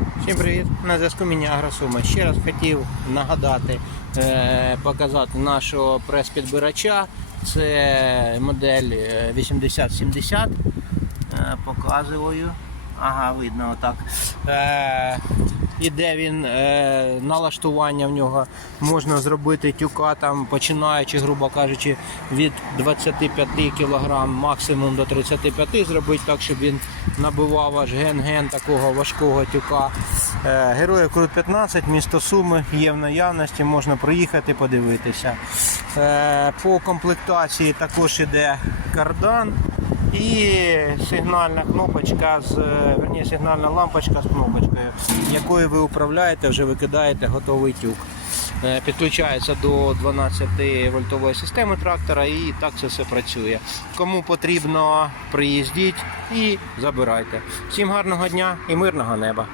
Всім привіт! На зв'язку мені Агросума. Ще раз хотів нагадати, е, показати нашого прес-підбирача. Це модель е, 8070. Е, показую. Ага, видно отак. Е, іде він е, налаштування в нього можна зробити тюка там, починаючи, грубо кажучи, від 25 кг максимум до 35 зробити так, щоб він набивав аж ген-ген такого важкого тюка. Е, Героїв Крут 15, місто Суми є в наявності, можна проїхати, подивитися. Е, По комплектації також іде кардан. І сигнальна кнопочка з верні, сигнальна лампочка з кнопочкою, якою ви управляєте, вже викидаєте готовий тюк. Е, Підключається до 12 вольтової системи трактора і так це все працює. Кому потрібно, приїздіть і забирайте. Всім гарного дня і мирного неба!